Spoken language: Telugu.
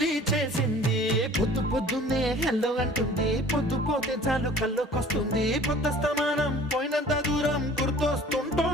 శుద్ధి చేసింది. పొద్దు పొద్దున్నే హెల్లో అంటుంది, పొద్దు పోతే చాలు కళ్ళొకొస్తుంది. పొద్దు స్తమానం పోయినంత దూరం గుర్తొస్తుంటో